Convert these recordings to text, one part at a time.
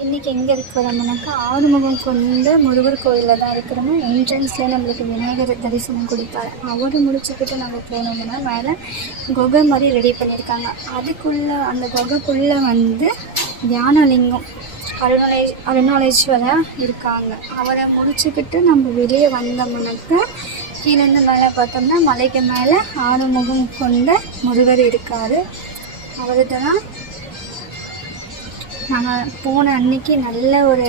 இன்றைக்கி எங்கே இருக்கிறோம்னாக்கா ஆறுமுகம் கொண்ட முருகர் கோயிலில் தான் இருக்கிறோமோ. என்ட்ரன்ஸ்லேயே நம்மளுக்கு விநாயகர் தரிசனம் கொடுத்தாரு. அவர் முடிச்சுக்கிட்டு நம்ம போனோம்னா மேலே குகை மாதிரி ரெடி பண்ணியிருக்காங்க. அதுக்குள்ளே அந்த குகைக்குள்ளே வந்து தியானலிங்கம் அருணாளேஸ்வரர் இருக்காங்க. அவரை முடிச்சுக்கிட்டு நம்ம வெளியே வந்தோம்னாக்கா கீழேருந்து மேலே பார்த்தோம்னா மலைக்கு மேலே ஆறுமுகம் கொண்ட முருகர் இருக்கார். அவர்கிட்ட தான் நாங்கள் போன அன்றைக்கி நல்ல ஒரு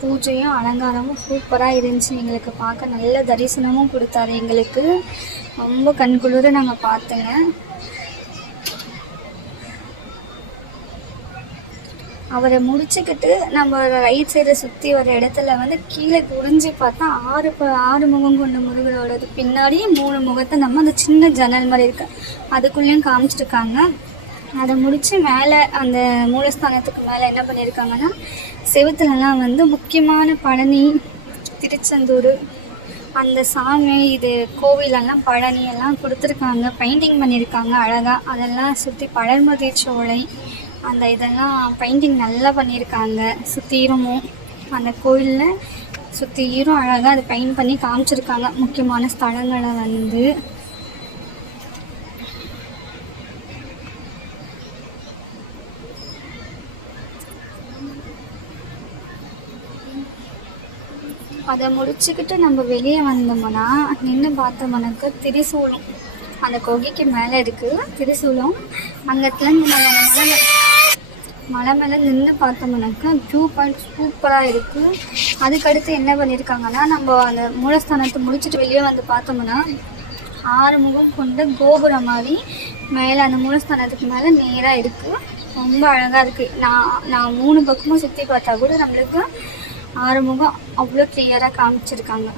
பூஜையும் அலங்காரமும் சூப்பராக இருந்துச்சு. எங்களுக்கு பார்க்க நல்ல தரிசனமும் கொடுத்தாரு. எங்களுக்கு ரொம்ப கண்குளிர நாங்கள் பார்த்தோங்க. அவரை முடிச்சுக்கிட்டு நம்ம ரைட் சைடை சுற்றி வர இடத்துல வந்து கீழே குறிஞ்சி பார்த்தா ஆறு முகம் கொண்ட முருகரோடது பின்னாடி 3 முகத்தை நம்ம அந்த சின்ன ஜன்னல் மாதிரி இருக்கு அதுக்குள்ளேயும் காமிச்சிருக்காங்க. அதை முடித்து மேலே அந்த மூலஸ்தானத்துக்கு மேலே என்ன பண்ணியிருக்காங்கன்னா செவுத்துலலாம் வந்து முக்கியமான பழனி, திருச்செந்தூர், அந்த சாமி இது கோவிலெல்லாம் பழனி எல்லாம் கொடுத்துருக்காங்க. பெயிண்டிங் பண்ணியிருக்காங்க அழகாக. அதெல்லாம் சுற்றி பழமுதிர் சோலை அந்த இதெல்லாம் பெயிண்டிங் நல்லா பண்ணியிருக்காங்க. சுற்றிலும் அந்த கோயிலில் சுற்றிலும் அழகாக அதை பெயிண்ட் பண்ணி காமிச்சிருக்காங்க முக்கியமான ஸ்தலங்களை வந்து. அதை முடிச்சுக்கிட்டு நம்ம வெளியே வந்தோம்னா நின்று பார்த்தோம்னாக்கா திரிசூலம் அந்த குகைக்கு மேலே இருக்குது. திரிசூலம் அங்கத்துலேருந்து நம்ம மலை மேலே நின்று பார்த்தோம்னாக்கா வியூ பாயிண்ட் சூப்பராக இருக்குது. அதுக்கடுத்து என்ன பண்ணியிருக்காங்கன்னா நம்ம அந்த மூலஸ்தானத்தை முடிச்சுட்டு வெளியே வந்து பார்த்தோம்னா 6 முகம் கொண்ட கோபுரம் மாதிரி மேலே அந்த மூலஸ்தானத்துக்கு மேலே நேராக இருக்குது. ரொம்ப அழகாக இருக்குது. நான் 3 பக்கமும் சுற்றி பார்த்தா கூட நம்மளுக்கு 6 முகம் அவ்வளோ கிளியராக காமிச்சிருக்காங்க.